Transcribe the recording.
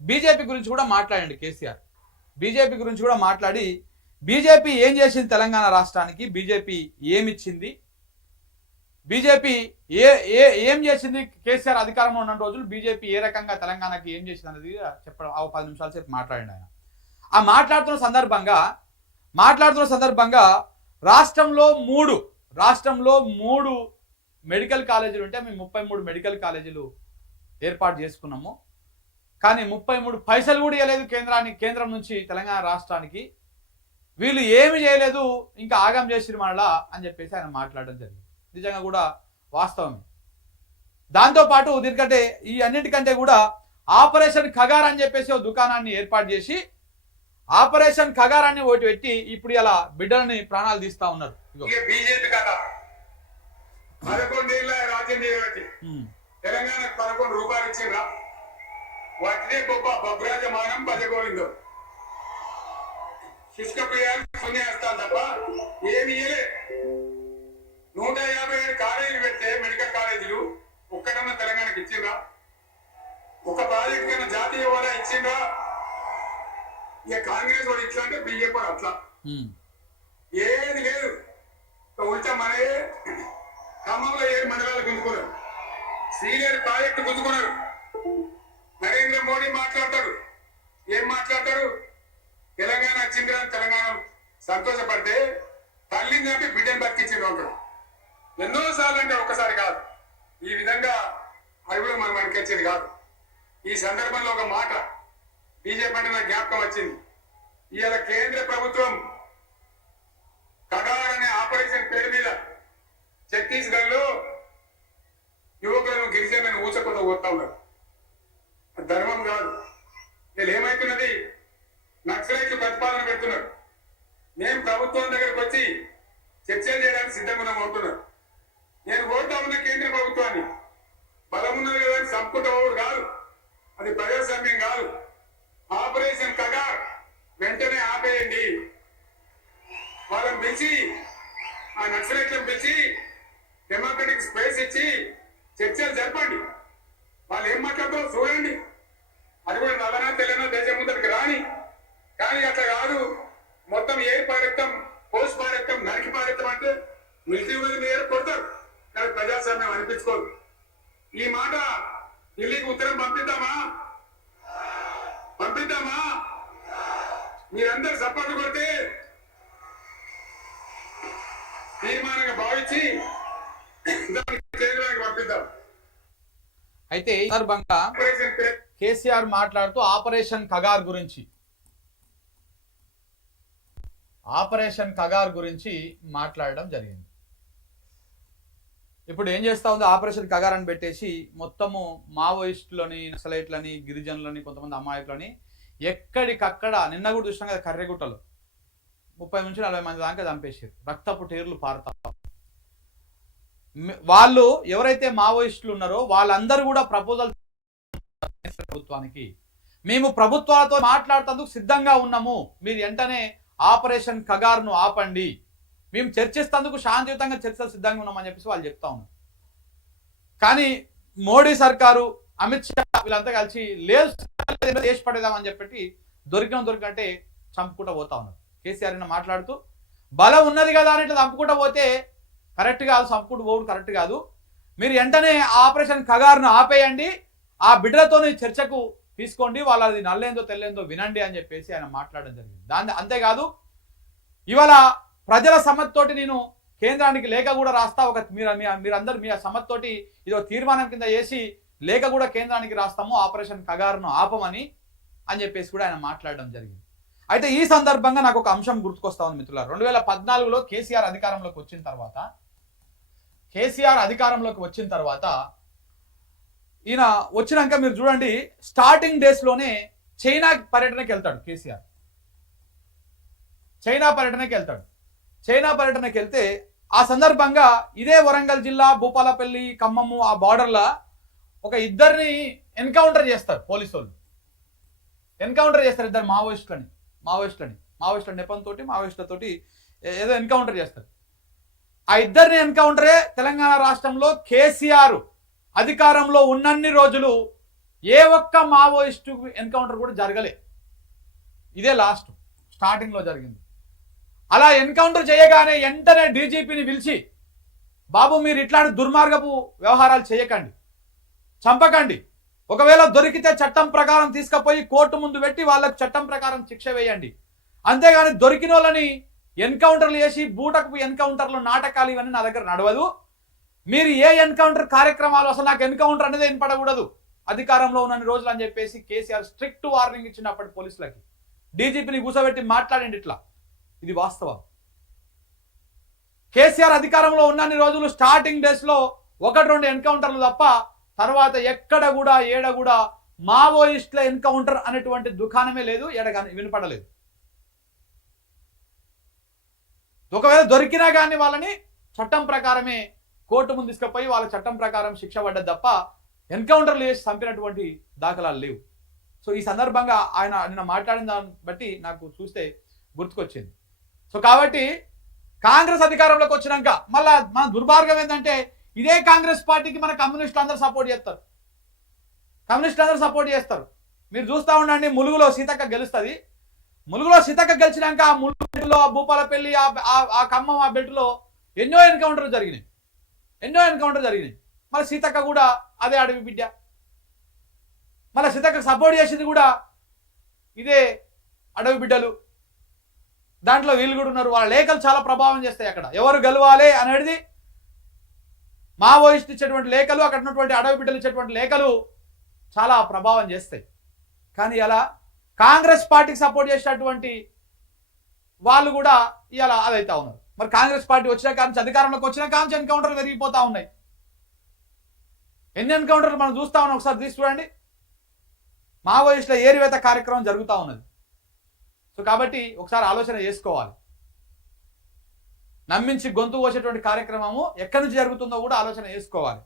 BJP గురించి కూడా మాట్లాడండి కేసీఆర్. బీజేపీ గురించి కూడా మాట్లాడి బీజేపీ ఏం చేసింది తెలంగాణ రాష్ట్రానికి, బీజేపీ ఏమిచ్చింది, బీజేపీ ఏం చేసింది, కేసీఆర్ అధికారంలో ఉన్న రోజులు బీజేపీ ఏ రకంగా తెలంగాణకి ఏం చేసింది అనేది చెప్పడం 10 నిమిషాల సేపు మాట్లాడండి ఆయన. ఆ మాట్లాడుతున్న సందర్భంగా రాష్ట్రంలో మూడు మెడికల్ కాలేజీలు ఉంటే మేము 33 మెడికల్ కాలేజీలు ఏర్పాటు చేసుకున్నాము. కానీ 33 పైసలు కూడా ఇవ్వలేదు కేంద్రం నుంచి తెలంగాణ రాష్ట్రానికి. వీళ్ళు ఏమి చేయలేదు, ఇంకా ఆగం చేసిరు మనలా అని చెప్పేసి ఆయన మాట్లాడడం జరిగింది. నిజంగా కూడా వాస్తవమే. దాంతోపాటు దీనికంటే ఈ అన్నిటికంటే కూడా ఆపరేషన్ ఖగార్ అని చెప్పేసి ఒక దుకాణాన్ని ఏర్పాటు చేసి ఆపరేషన్ ఖగార్ అని ఒకటి పెట్టి ఇప్పుడు ఇలా బిడ్డలని ప్రాణాలు తీస్తా ఉన్నారు. బీజేపీ కథ 11 ఏళ్ళ రాజ్యం చేయబట్టి తెలంగాణకు 11 రూపాయలు ఇచ్చిండ్రా, వాటినే గొప్ప బబ్రాజమానం భజగోవిందం శుష్క ప్రియాలు పుణ్యస్తాను తప్ప ఏమి ఇయ్యలే. 157 కాలేజీలు పెడితే మెడికల్ కాలేజీలు ఒక్కటన్నా తెలంగాణకి ఇచ్చిండ్రా? ఒక ప్రాజెక్ట్ కన్నా జాతీయ హోదా ఇచ్చిండ్రా? ఇక కాంగ్రెస్ వాడు ఇట్లా అంటే బీజేపీ వాడు అట్లా, ఏది లేదు. ఉల్టా మనయే ఖమ్మంలో 7 మండలాలు గుంజుకున్నారు, సీనియర్ ప్రాజెక్టు గుంజుకున్నారు. నరేంద్ర మోడీ మాట్లాడతాడు, ఏం మాట్లాడతారు? తెలంగాణ వచ్చిందిరా, తెలంగాణ సంతోషపడితే తల్లిని చంపి బిడ్డను బతికించిండు అంటాడు. ఎన్నోసార్లు అంటే ఒక్కసారి కాదు. ఈ విధంగా అడుగులు మనకి వచ్చేది కాదు. ఈ సందర్భంలో ఒక మాట బీజేపీ అంటే నాకు జ్ఞాపకం వచ్చింది. ఇవాళ కేంద్ర ప్రభుత్వం ఖగార్ అనే ఆపరేషన్ పేరు మీద ఛత్తీస్గఢ్ లో యువకులను గిరిజనులను ఊచకొత పోతా ఉన్నారు. ధర్మం కాదు. వీళ్ళు ఏమైతున్నది, నక్సలైట్లు ప్రతిపాదన పెడుతున్నారు. మేము ప్రభుత్వం దగ్గరకు వచ్చి చర్చలు చేయడానికి సిద్ధంగా ఉన్నామంటున్నారు. నేను కోరుతా ఉన్న కేంద్ర ప్రభుత్వాన్ని, బలం ఉన్నది కదా అని సంపుటోడు కాదు, అది ప్రజాస్వామ్యం కాదు. ఆపరేషన్ ఖగార్ వెంటనే ఆపేయండి. వాళ్ళని పిలిచి, ఆ నక్సలైట్లను పిలిచి డెమోక్రటిక్ స్పేస్ ఇచ్చి చర్చలు జరపండి. వాళ్ళు ఏం మాట్లాడతారో చూడండి. అది కూడా నల్లనా తెల్లనా దేశం ముందరికి రాని. కానీ అట్లా కాదు, మొత్తం ఏర్ పారెత్తాం, పోస్ట్ పారెత్తాం, నరికి పారెత్తాం అంటే మిలిటరీ మీద ఏర్ కొడతారు. కానీ ప్రజాస్వామ్యం అనిపించుకోదు. ఈ మాట ఢిల్లీకి ఉత్తరం పంపిద్దామా? మీరందరూ సపోర్ట్ కొడితే తీర్మానంగా భావించి పంపిద్దాం. అయితే ఈ సందర్భంగా కేసీఆర్ మాట్లాడుతూ ఆపరేషన్ ఖగార్ గురించి మాట్లాడడం జరిగింది. ఇప్పుడు ఏం చేస్తా ఉంది, ఆపరేషన్ ఖగార్ అని పెట్టేసి మొత్తము మావోయిస్టులని, నక్సలైట్లని, గిరిజనులని, కొంతమంది అమాయకులని ఎక్కడికక్కడ, నిన్న కూడా చూసినాం కదా కర్రెగుట్టలో 30 నుంచి 40 మంది దాకా చంపేసారు. రక్తపు టేర్లు పారుతా. వాళ్ళు ఎవరైతే మావోయిస్టులు ఉన్నారో వాళ్ళందరూ కూడా ప్రపోజల్ ప్రభుత్వానికి, మేము ప్రభుత్వాలతో మాట్లాడుతందుకు సిద్ధంగా ఉన్నాము, మీరు వెంటనే ఆపరేషన్ ఖగార్ను ఆపండి, మేము చర్చిస్తేందుకు శాంతియుతంగా చర్చలు సిద్ధంగా ఉన్నామని చెప్పేసి వాళ్ళు చెప్తా ఉన్నారు. కానీ మోడీ సర్కారు, అమిత్ షా వీళ్ళంతా కలిసి లేదు దేశ పడేదామని చెప్పి దొరికంటే చంపుకుంటూ పోతా ఉన్నారు. కేసీఆర్ మాట్లాడుతూ బలం ఉన్నది కదా అని ఇట్లా చంపుకుంటూ పోతే కరెక్ట్ కాదు, చంపుకుంటూ పోవడం కరెక్ట్ కాదు, మీరు వెంటనే ఆపరేషన్ ఖగార్ను ఆపేయండి, ఆ బిడ్డలతోని చర్చకు తీసుకోండి, వాళ్ళది నల్లేందో తెల్లేందో వినండి అని చెప్పేసి ఆయన మాట్లాడడం జరిగింది. అంతేకాదు ఇవాళ ప్రజల సమ్మతితోటి నేను కేంద్రానికి లేఖ కూడా రాస్తా, ఒక మీరందరూ మీ సమ్మతితోటి ఇదో తీర్మానం కింద చేసి లేఖ కూడా కేంద్రానికి రాస్తాము, ఆపరేషన్ ఖగార్ను ఆపమని అని చెప్పేసి కూడా ఆయన మాట్లాడడం జరిగింది. అయితే ఈ సందర్భంగా నాకు ఒక అంశం గుర్తుకొస్తా ఉంది మిత్రులారా. 2014లో కేసీఆర్ అధికారంలోకి వచ్చిన తర్వాత ఈయన వచ్చినాక మీరు చూడండి, స్టార్టింగ్ డేస్లోనే చైనా పర్యటనకి వెళ్తాడు కేసీఆర్. చైనా పర్యటనకి వెళ్తే ఆ సందర్భంగా ఇదే వరంగల్ జిల్లా భూపాలపల్లి, ఖమ్మము ఆ బార్డర్లో ఒక ఇద్దరిని ఎన్కౌంటర్ చేస్తారు పోలీసు వాళ్ళు. ఇద్దరు మావోయిస్టుల నెపంతో మావోయిస్టులతోటి ఏదో ఎన్కౌంటర్ చేస్తారు. ఆ ఇద్దరిని ఎన్కౌంటరే తెలంగాణ రాష్ట్రంలో కేసీఆర్ అధికారంలో ఉన్నన్ని రోజులు ఏ ఒక్క మావోయిస్టు ఎన్కౌంటర్ కూడా జరగలే. ఇదే లాస్ట్ స్టార్టింగ్లో జరిగింది. అలా ఎన్కౌంటర్ చేయగానే వెంటనే డీజీపీని పిలిచి, బాబు మీరు ఇట్లాంటి దుర్మార్గపు వ్యవహారాలు చేయకండి, చంపకండి, ఒకవేళ దొరికితే చట్టం ప్రకారం తీసుకుపోయి కోర్టు ముందు పెట్టి వాళ్ళకు చట్టం ప్రకారం శిక్ష వేయండి, అంతేగాని దొరికిన వాళ్ళని ఎన్కౌంటర్లు చేసి బూటకు ఎన్కౌంటర్లు నాటకాలు ఇవన్నీ నా దగ్గర నడవదు. మీరు ఏ ఎన్కౌంటర్ కార్యక్రమాలు, అసలు నాకు ఎన్కౌంటర్ అనేది వినపడకూడదు అధికారంలో ఉన్న రోజులు అని చెప్పేసి కేసీఆర్ స్ట్రిక్ట్ వార్నింగ్ ఇచ్చినప్పటి పోలీసులకి. డీజీపీని కూర్చోబెట్టి మాట్లాడండి ఇట్లా, ఇది వాస్తవం. కేసీఆర్ అధికారంలో ఉన్నన్ని రోజులు స్టార్టింగ్ డేస్లో 1-2 ఎన్కౌంటర్లు తప్ప తర్వాత ఎక్కడ కూడా ఏడ కూడా మావోయిస్టుల ఎన్కౌంటర్ అనేటువంటి దుకాణమే లేదు, ఎడగాని వినపడలేదు. ఒకవేళ దొరికినా కానీ వాళ్ళని చట్టం ప్రకారమే కోర్టు ముందు తీసుకుపోయి వాళ్ళ చట్టం ప్రకారం శిక్ష పడ్డది తప్ప ఎన్కౌంటర్లు చేసి చంపినటువంటి దాఖలాలు లేవు. సో ఈ సందర్భంగా ఆయన నిన్న మాట్లాడిన దాన్ని బట్టి నాకు చూస్తే గుర్తుకొచ్చింది. సో కాబట్టి కాంగ్రెస్ అధికారంలోకి వచ్చినాక మళ్ళా మన దుర్మార్గం ఏంటంటే, ఇదే కాంగ్రెస్ పార్టీకి మన కమ్యూనిస్టులు అందరూ సపోర్ట్ చేస్తారు, కమ్యూనిస్టులు అందరూ సపోర్ట్ చేస్తారు. మీరు చూస్తూ ఉండండి, ములుగులో సీతక్క గెలుస్తుంది. ములుగులో సీతక్క గెలిచినాక ఆ ములుగు బెల్ట్లో, ఆ భూపాలపల్లి, ఆ ఖమ్మం, ఆ బెల్ట్లో ఎన్నో ఎన్కౌంటర్లు జరిగినాయి. మళ్ళీ సీతక్క కూడా అదే అడవి బిడ్డ, మళ్ళీ సీతక్క సపోర్ట్ చేసింది కూడా ఇదే అడవి బిడ్డలు. దాంట్లో వీళ్ళు కూడా ఉన్నారు. వాళ్ళ లేఖలు చాలా ప్రభావం చేస్తాయి. అక్కడ ఎవరు గెలవాలి అనేది మావోయిస్ట్ ఇచ్చేటువంటి లేఖలు, అక్కడ ఉన్నటువంటి అడవి బిడ్డలు ఇచ్చేటువంటి లేఖలు చాలా ప్రభావం చేస్తాయి. కానీ ఇలా కాంగ్రెస్ పార్టీకి సపోర్ట్ చేసేటటువంటి వాళ్ళు కూడా ఇలా అదైతా ఉన్నారు. మరి కాంగ్రెస్ పార్టీ వచ్చిన కాంచి, అధికారంలోకి వచ్చిన కాంచి ఎన్కౌంటర్లు పెరిగిపోతా ఉన్నాయి. ఎన్ని ఎన్కౌంటర్లు మనం చూస్తా ఉన్నాం, ఒకసారి తీసి చూడండి. మావోయిస్టుల ఏరివేత కార్యక్రమం జరుగుతూ ఉన్నది. సో కాబట్టి ఒకసారి ఆలోచన చేసుకోవాలి. నమ్మించి గొంతు కోసేటువంటి కార్యక్రమము ఎక్కడి నుంచి జరుగుతుందో కూడా ఆలోచన చేసుకోవాలి.